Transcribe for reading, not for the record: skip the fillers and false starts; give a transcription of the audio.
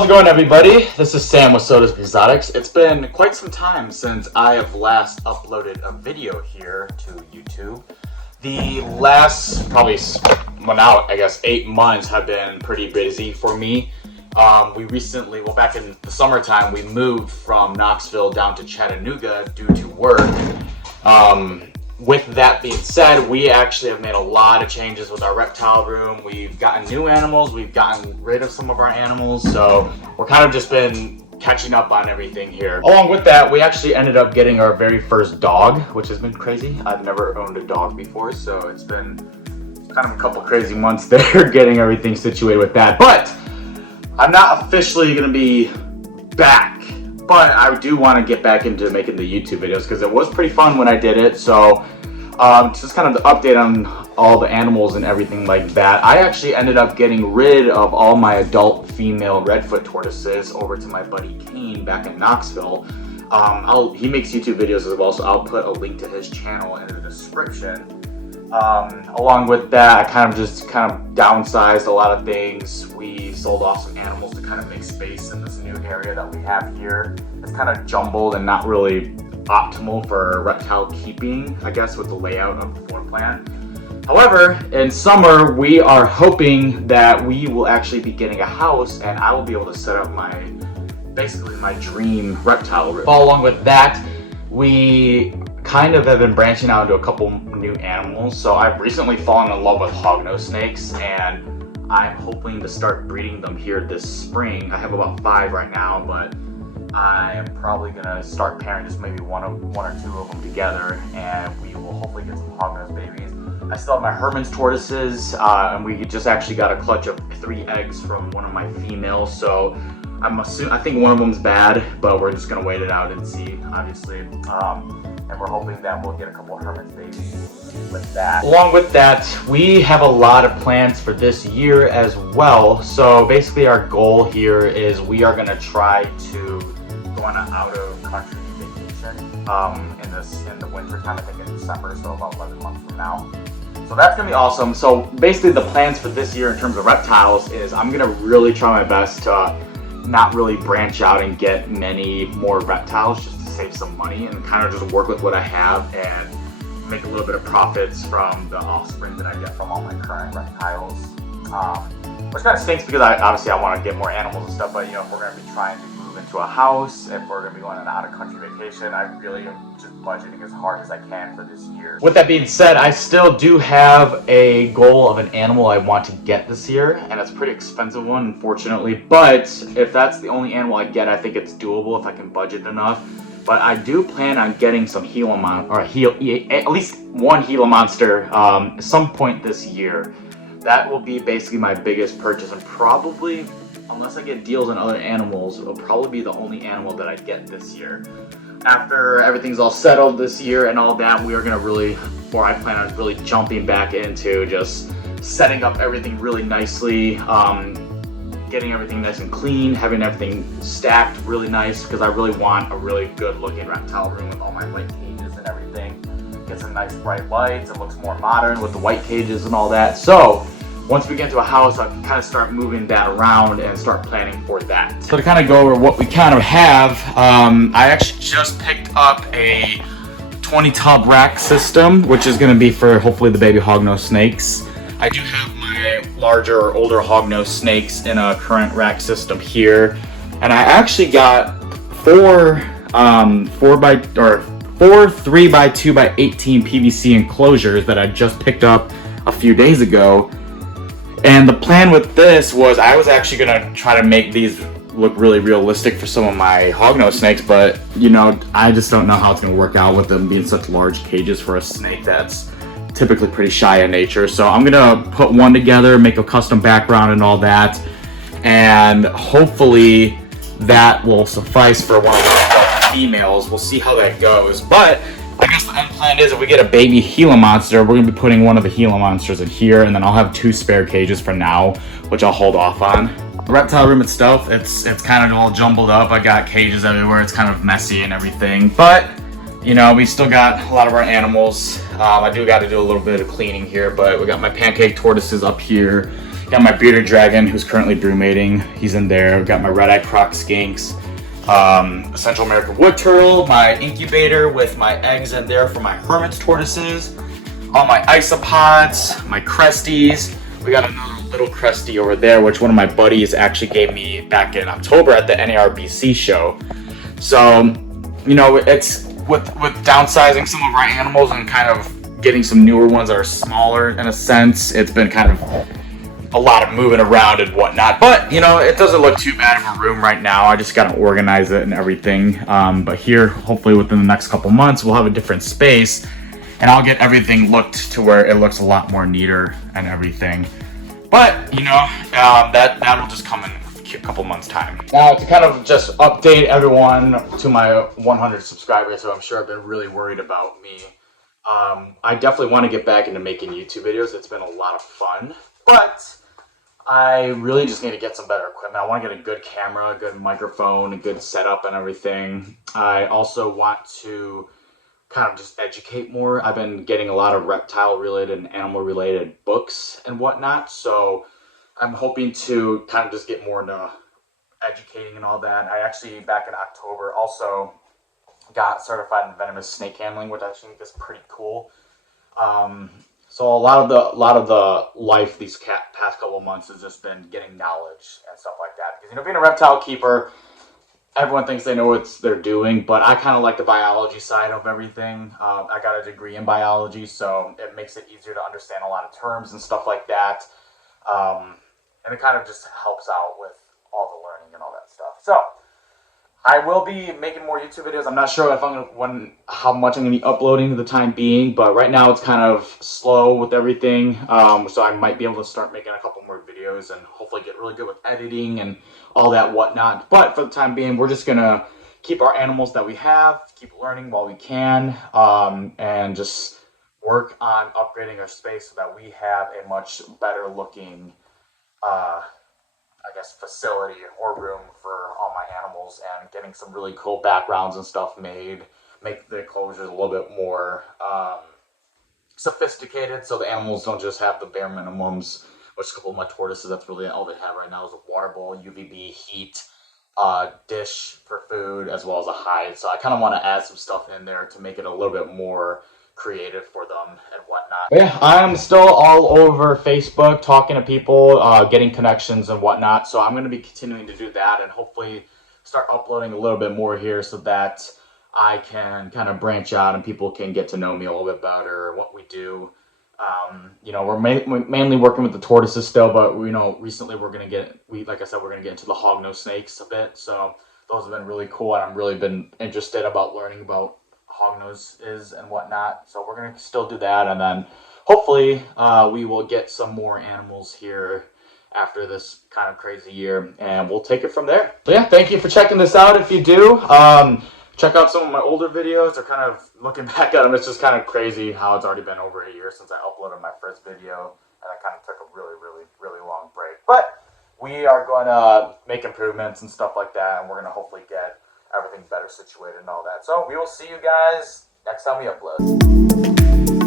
How's it going, everybody? This is Sam with Soda's Exotics. It's been quite some time since I have last uploaded a video here to YouTube. The last I guess 8 months have been pretty busy for me. We recently, back in the summertime, we moved from Knoxville down to Chattanooga due to work. With that being said, we actually have made a lot of changes with our reptile room. We've gotten new animals, we've gotten rid of some of our animals, so we're kind of just been catching up on everything here. Along with that, we actually ended up getting our very first dog, which has been crazy. I've never owned a dog before, so it's been kind of a couple crazy months there getting everything situated with that. But I'm not officially going to be back. But I do want to get back into making the YouTube videos because it was pretty fun when I did it. So just kind of the update on all the animals and everything like that. I actually ended up getting rid of all my adult female redfoot tortoises over to my buddy Kane back in Knoxville. He makes YouTube videos as well, so I'll put a link to his channel in the description. Along with that, I kind of downsized a lot of things. We sold off some animals to kind of make space in this new area that we have here. It's kind of jumbled and not really optimal for reptile keeping, I guess, with the layout of the floor plan. However, in summer, we are hoping that we will actually be getting a house and I will be able to set up basically my dream reptile room. Along with that, we kind of have been branching out into a couple new animals. So I've recently fallen in love with hognose snakes and I'm hoping to start breeding them here this spring. I have about 5 right now, but I'm probably gonna start pairing just maybe one or two of them together, and we will hopefully get some hognose babies. I still have my Herman's tortoises, and we just actually got a clutch of 3 eggs from one of my females. So I think one of them's bad, but we're just gonna wait it out and see, obviously. And we're hoping that we'll get a couple of Herman's babies with that. Along with that, we have a lot of plans for this year as well. So basically our goal here is we are gonna try to go on an out-of-country vacation in the winter time, I think in December, so about 11 months from now. So that's gonna be awesome. So basically the plans for this year in terms of reptiles is I'm gonna really try my best to not really branch out and get many more reptiles, just to save some money and kind of just work with what I have and make a little bit of profits from the offspring that I get from all my current reptiles. Which kind of stinks because obviously I want to get more animals and stuff, but you know, if we're going to be trying to move into a house, if we're going to be going on an out-of-country vacation, I really am just budgeting as hard as I can for this year. With that being said, I still do have a goal of an animal I want to get this year, and it's a pretty expensive one, unfortunately, but if that's the only animal I get, I think it's doable if I can budget enough. But I do plan on getting some at least one Gila monster at some point this year. That will be basically my biggest purchase, and probably, unless I get deals on other animals, it will probably be the only animal that I get this year. After everything's all settled this year and all that, we are going to I plan on really jumping back into just setting up everything really nicely, getting everything nice and clean, having everything stacked really nice, because I really want a really good looking reptile room with all my light cages and everything. Get some nice bright lights, it looks more modern with the white cages and all that. So once we get into a house, I can kind of start moving that around and start planning for that. So to kind of go over what we kind of have, I actually just picked up a 20 tub rack system, which is going to be for hopefully the baby hognose snakes. I do have my larger or older hognose snakes in a current rack system here, and I actually got four 3x2x18 PVC enclosures that I just picked up a few days ago. And the plan with this was I was actually gonna try to make these look really realistic for some of my hognose snakes, but you know, I just don't know how it's gonna work out with them being such large cages for a snake that's typically pretty shy in nature. So I'm gonna put one together, make a custom background and all that, and hopefully that will suffice for one of the females. We'll see how that goes. But I guess the end plan is if we get a baby Gila monster, we're gonna be putting one of the Gila monsters in here, and then I'll have 2 spare cages for now, which I'll hold off on. The reptile room itself, it's kind of all jumbled up. I got cages everywhere. It's kind of messy and everything, but you know, we still got a lot of our animals. I do got to do a little bit of cleaning here, but we got my pancake tortoises up here. Got my bearded dragon who's currently brood mating. He's in there. I've got my red-eyed croc skinks. Central American wood turtle, my incubator with my eggs in there for my hermit's tortoises, all my isopods, my cresties. We got another little crestie over there, which one of my buddies actually gave me back in October at the NARBC show. So, you know, it's with downsizing some of our animals and kind of getting some newer ones that are smaller in a sense, it's been kind of a lot of moving around and whatnot, but you know, it doesn't look too bad of a room right now. I just gotta organize it and everything. But here, hopefully within the next couple months, we'll have a different space and I'll get everything looked to where it looks a lot more neater and everything. But you know, that'll just come in a couple months time. Now to kind of just update everyone to my 100 subscribers, who I'm sure have been really worried about me. I definitely want to get back into making YouTube videos. It's been a lot of fun, but I really just need to get some better equipment. I want to get a good camera, a good microphone, a good setup and everything. I also want to kind of just educate more. I've been getting a lot of reptile related and animal related books and whatnot, so I'm hoping to kind of just get more into educating and all that. I actually, back in October, also got certified in venomous snake handling, which I think is pretty cool. So a lot of the life these past couple of months has just been getting knowledge and stuff like that. Because, you know, being a reptile keeper, everyone thinks they know what they're doing, but I kind of like the biology side of everything. I got a degree in biology, so it makes it easier to understand a lot of terms and stuff like that. And it kind of just helps out with all the learning and all that stuff. So I will be making more YouTube videos. I'm not sure if how much I'm going to be uploading at the time being, but right now it's kind of slow with everything. So I might be able to start making a couple more videos and hopefully get really good with editing and all that whatnot. But for the time being, we're just going to keep our animals that we have, keep learning while we can, and just work on upgrading our space so that we have a much better looking I guess facility or room for all my animals, and getting some really cool backgrounds and stuff made, make the enclosures a little bit more sophisticated so the animals don't just have the bare minimums, which a couple of my tortoises, that's really all they have right now is a water bowl, UVB, heat, dish for food, as well as a hide. So I kind of want to add some stuff in there to make it a little bit more creative for them and whatnot. But yeah, I'm still all over Facebook talking to people, getting connections and whatnot. So I'm going to be continuing to do that and hopefully start uploading a little bit more here so that I can kind of branch out and people can get to know me a little bit better, what we do. You know, we're mainly working with the tortoises still, but you know, recently we're going to get, like I said, we're going to get into the hognose snakes a bit. So those have been really cool, and I've really been interested about learning about hognose is and whatnot. So we're going to still do that, and then hopefully we will get some more animals here after this kind of crazy year, and we'll take it from there. So yeah, thank you for checking this out. If you do, check out some of my older videos. Or kind of looking back at them, it's just kind of crazy how it's already been over a year since I uploaded my first video, and I kind of took a really long break. But we are going to make improvements and stuff like that, and we're going to hopefully get everything better situated and all that. So we will see you guys next time we upload.